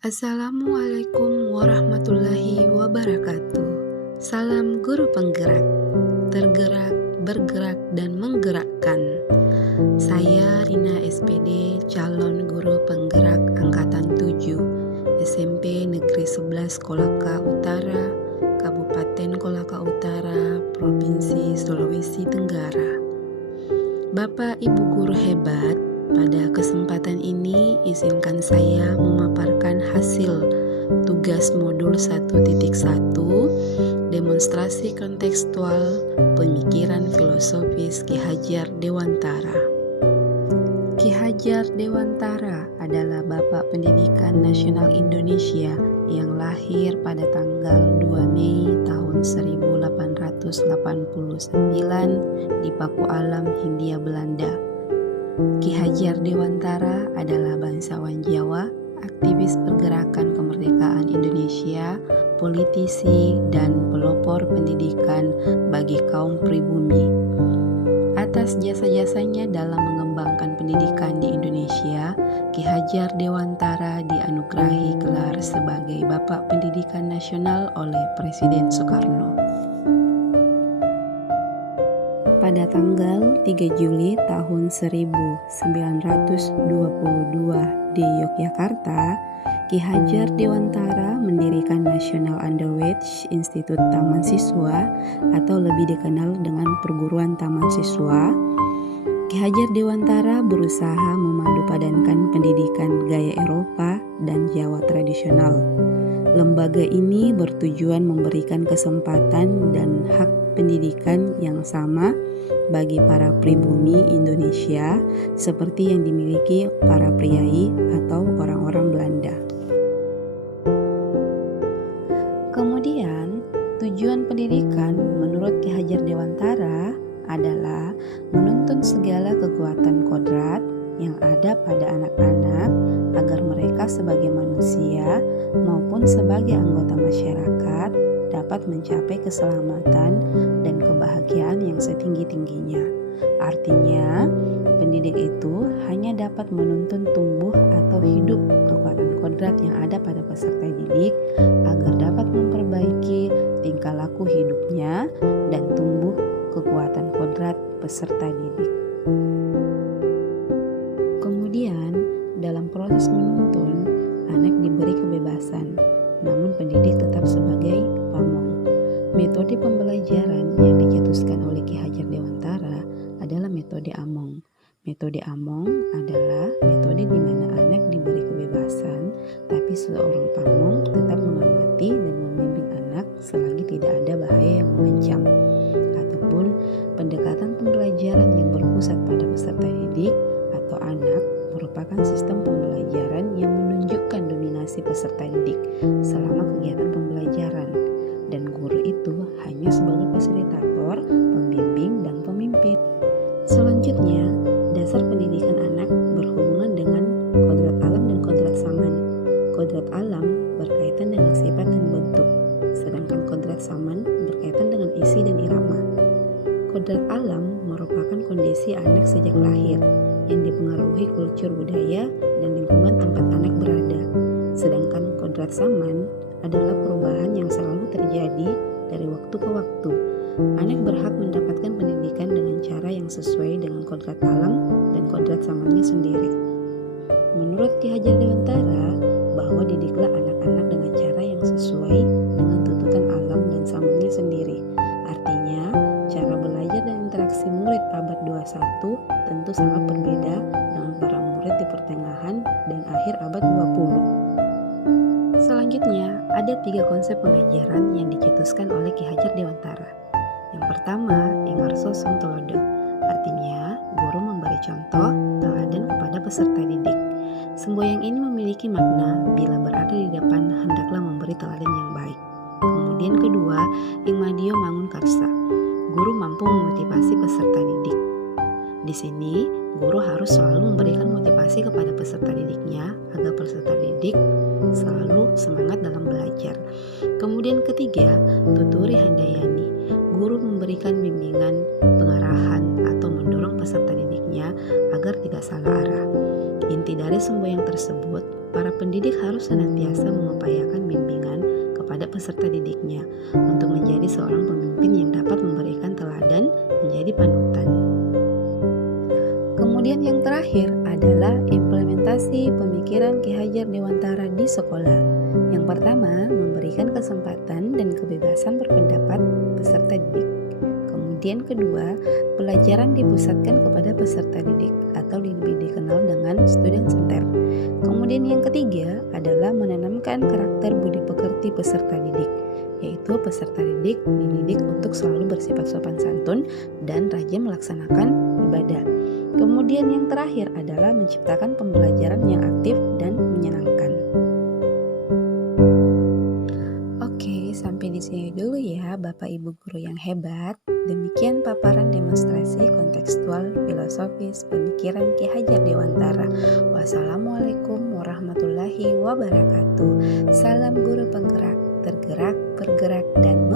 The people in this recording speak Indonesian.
Assalamualaikum warahmatullahi wabarakatuh. Salam guru penggerak, tergerak, bergerak, dan menggerakkan. Saya Rina SPD, calon guru penggerak Angkatan 7, SMP Negeri 11 Kolaka Utara, Kabupaten Kolaka Utara, Provinsi Sulawesi Tenggara. Bapak Ibu guru hebat, pada kesempatan ini izinkan saya memaparkan hasil tugas modul 1.1 demonstrasi kontekstual pemikiran filosofis Ki Hajar Dewantara. Ki Hajar Dewantara adalah Bapak Pendidikan Nasional Indonesia yang lahir pada tanggal 2 Mei tahun 1889 di Pakualam, Hindia Belanda. Ki Hajar Dewantara adalah bangsawan Jawa, aktivis pergerakan kemerdekaan Indonesia, politisi, dan pelopor pendidikan bagi kaum pribumi. Atas jasa-jasanya dalam mengembangkan pendidikan di Indonesia, Ki Hajar Dewantara dianugerahi gelar sebagai Bapak Pendidikan Nasional oleh Presiden Soekarno. Pada tanggal 3 Juli tahun 1922 di Yogyakarta, Ki Hajar Dewantara mendirikan National Underwage Institute Taman Siswa atau lebih dikenal dengan Perguruan Taman Siswa. Ki Hajar Dewantara berusaha memadupadankan pendidikan gaya Eropa dan Jawa tradisional. Lembaga ini bertujuan memberikan kesempatan dan hak pendidikan yang sama bagi para pribumi Indonesia seperti yang dimiliki para priai atau orang-orang Belanda. Kemudian, tujuan pendidikan menurut Ki Hajar Dewantara adalah menuntun segala kekuatan kodrat yang ada pada anak-anak agar mereka sebagai manusia maupun sebagai anggota masyarakat dapat mencapai keselamatan dan kebahagiaan yang setinggi-tingginya. Artinya, pendidik itu hanya dapat menuntun tumbuh atau hidup kekuatan kodrat yang ada pada peserta didik agar dapat memperbaiki tingkah laku hidupnya dan tumbuh kekuatan kodrat peserta didik. Kemudian, dalam proses menuntun, anak diberi kebebasan, namun pendidik tetap sebagai pamong. Metode pembelajaran yang dicetuskan oleh Ki Hajar Dewantara adalah metode Among. Metode Among adalah metode di mana anak diberi kebebasan, tapi seorang pamong tetap mengamati dan membimbing anak selagi tidak ada bahaya yang mengancam. Ataupun pendekatan pembelajaran yang berpusat pada peserta didik atau anak merupakan sistem pembelajaran yang menunjukkan dominasi peserta didik selama kegiatan pembelajaran, dan guru itu hanya sebagai fasilitator, pembimbing, dan pemimpin. Selanjutnya, dasar pendidikan anak berhubungan dengan kodrat alam dan kodrat saman. Kodrat alam berkaitan dengan sifat dan bentuk, sedangkan kodrat saman berkaitan dengan isi dan irama. Kodrat alam merupakan kondisi anak sejak lahir yang dipengaruhi kultur budaya dan lingkungan tempat anak berada. Sedangkan kodrat saman adalah perubahan yang selalu terjadi dari waktu ke waktu. Anak berhak mendapatkan pendidikan dengan cara yang sesuai dengan kodrat alam dan kodrat samannya sendiri. Menurut Ki Hajar Dewantara, bahwa didiklah anak-anak dengan cara yang sesuai dengan tuntutan alam dan samannya sendiri. Artinya, cara belajar dan interaksi murid abad 21 tentu sangat berbeda dengan para murid di pertengahan dan akhir abad 20. Selanjutnya, ada 3 konsep pengajaran yang dicetuskan oleh Ki Hajar Dewantara. Yang pertama, Ingarso Sungtulodo, artinya guru memberi contoh teladan kepada peserta didik. Semboyan ini memiliki makna bila berada di depan hendaklah memberi teladan yang baik. Kemudian kedua, Ingmadio Mangun Karsa, guru mampu memotivasi peserta didik. Di sini, guru harus selalu memberikan motivasi kepada peserta didiknya agar peserta didik selalu semangat dalam belajar. Kemudian ketiga, Tuturi Handayani, guru memberikan bimbingan, pengarahan, atau mendorong peserta didiknya agar tidak salah arah. Inti dari semboyan tersebut, para pendidik harus senantiasa mengupayakan bimbingan kepada peserta didiknya untuk menjadi seorang pemimpin yang dapat memberikan teladan, menjadi panutan. Kemudian yang terakhir adalah implementasi pemikiran Ki Hajar Dewantara di sekolah. Yang pertama, memberikan kesempatan dan kebebasan berpendapat peserta didik. Kemudian kedua, pelajaran dipusatkan kepada peserta didik atau lebih dikenal dengan student center. Kemudian yang ketiga adalah menanamkan karakter budi pekerti peserta didik, yaitu peserta didik dididik untuk selalu bersifat sopan santun dan rajin melaksanakan ibadah. Kemudian yang terakhir adalah menciptakan pembelajaran yang aktif dan menyenangkan. Oke, sampai di sini dulu ya Bapak Ibu guru yang hebat. Demikian paparan demonstrasi kontekstual filosofis pemikiran Ki Hajar Dewantara. Wassalamualaikum warahmatullahi wabarakatuh. Salam guru penggerak, tergerak, bergerak, dan